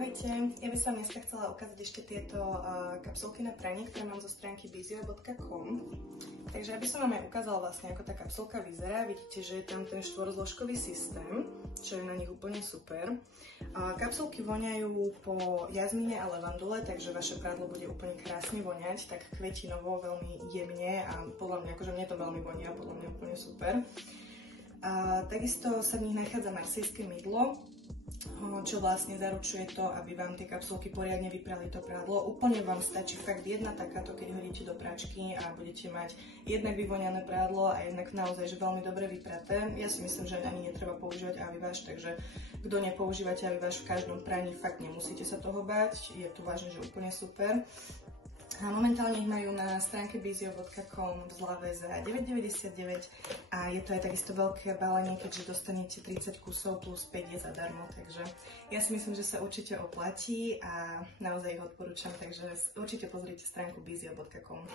Ahojte, ja by som dneska chcela ukázať ešte tieto kapsulky na pranie, ktoré mám zo stránky bizio.com. Takže aby som vám aj ukázala vlastne, ako tá kapsulka vyzerá. Vidíte, že je tam ten štvorzložkový systém, čo je na nich úplne super. Kapsulky voňajú po jazmíne a levandule, takže vaše prádlo bude úplne krásne voňať, tak kvetinovo, veľmi jemne a podľa mňa, akože mne to veľmi vonia, podľa mňa úplne super. Takisto sa v nich nachádza marsejské mydlo, čo vlastne zaručuje to, aby vám tie kapsulky poriadne vyprali to prádlo. Úplne vám stačí fakt jedna takáto, keď hodíte do pračky a budete mať jednak vyvoňané prádlo a jednak naozaj že veľmi dobre vypraté. Ja si myslím, že ani netreba používať Avivaš, takže kto nepoužívate Avivaš v každom praní, fakt nemusíte sa toho báť. Je to vážne, že úplne super. A momentálne ich majú na stránke bizio.com v zľave za 9,99 a je to aj takisto veľké balenie, keďže dostanete 30 kusov plus 5 je zadarmo, takže ja si myslím, že sa určite oplatí a naozaj ich odporúčam, takže určite pozrite stránku bizio.com.